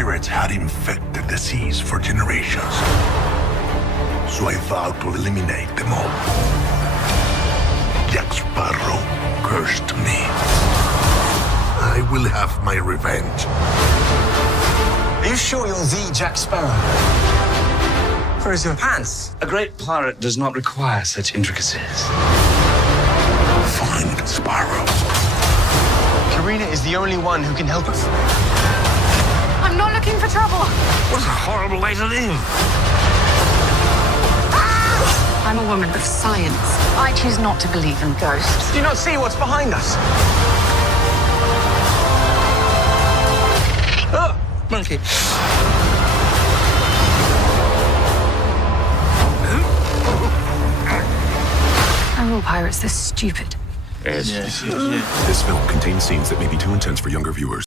pirates had infected the seas for generations. So I vowed to eliminate them all. Jack Sparrow cursed me. I will have my revenge. Are you sure you're the Jack Sparrow? Where's your pants? A great pirate does not require such intricacies. Find Sparrow. Karina is the only one who can help us. I'm not looking for trouble. What a horrible way to live. I'm a woman of science. I choose not to believe in ghosts. Do you not see what's behind us? Oh, monkey. Are all pirates this stupid? Yes. This film contains scenes that may be too intense for younger viewers.